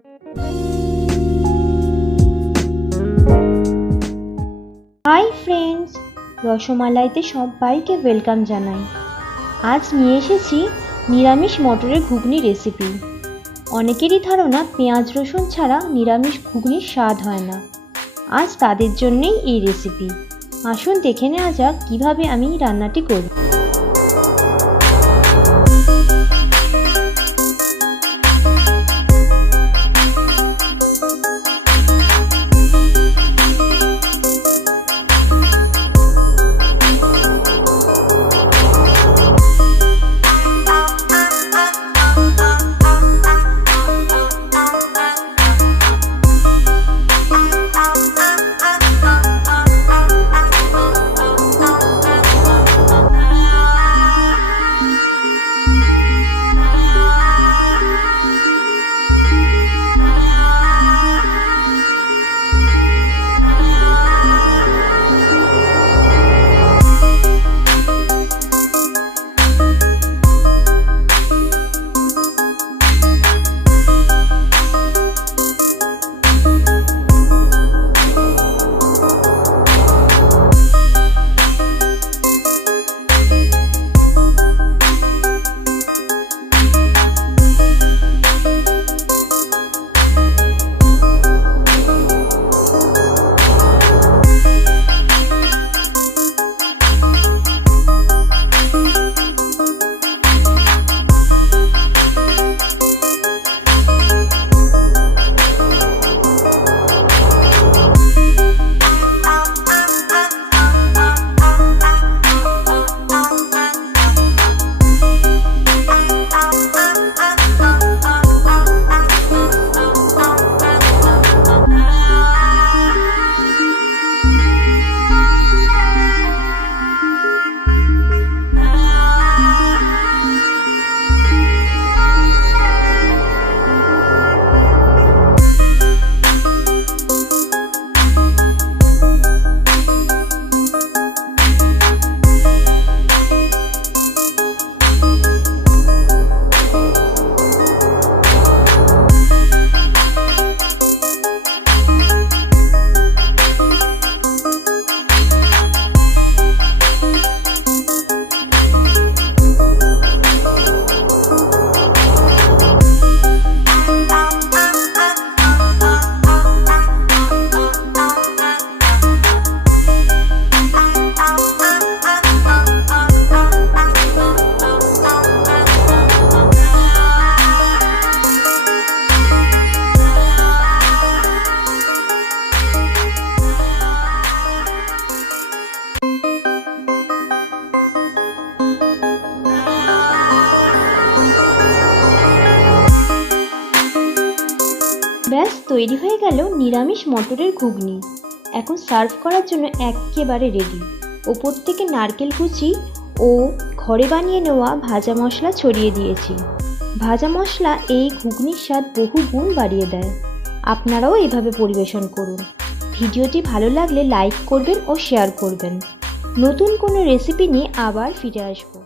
Hi friends, রসমালাইতে সবাইকে welcome জানাই। আজ নিয়ে এসেছি নিরামিষ মটরের ঘুগনি রেসিপি। অনেকেরই ধারণা পেঁয়াজ রসুন ছাড়া নিরামিষ ঘুগনির স্বাদ হয় না। আজ তাদের জন্যেই এই রেসিপি। আসুন দেখে নেওয়া যাক কীভাবে আমি রান্নাটি করি। ব্যাস তৈরি হয়ে গেল নিরামিষ মটরের ঘুগনি। এখন সার্ভ করার জন্য একেবারে রেডি। ওপর থেকে নারকেল কুচি ও ঘরে বানিয়ে নেওয়া ভাজা মশলা ছড়িয়ে দিয়েছি। ভাজা মশলা এই ঘুগনির স্বাদ বহু গুণ বাড়িয়ে দেয়। আপনারাও এভাবে পরিবেশন করুন। ভিডিওটি ভালো লাগলে লাইক করবেন ও শেয়ার করবেন। নতুন কোনো রেসিপি নিয়ে আবার ফিরে আসবো।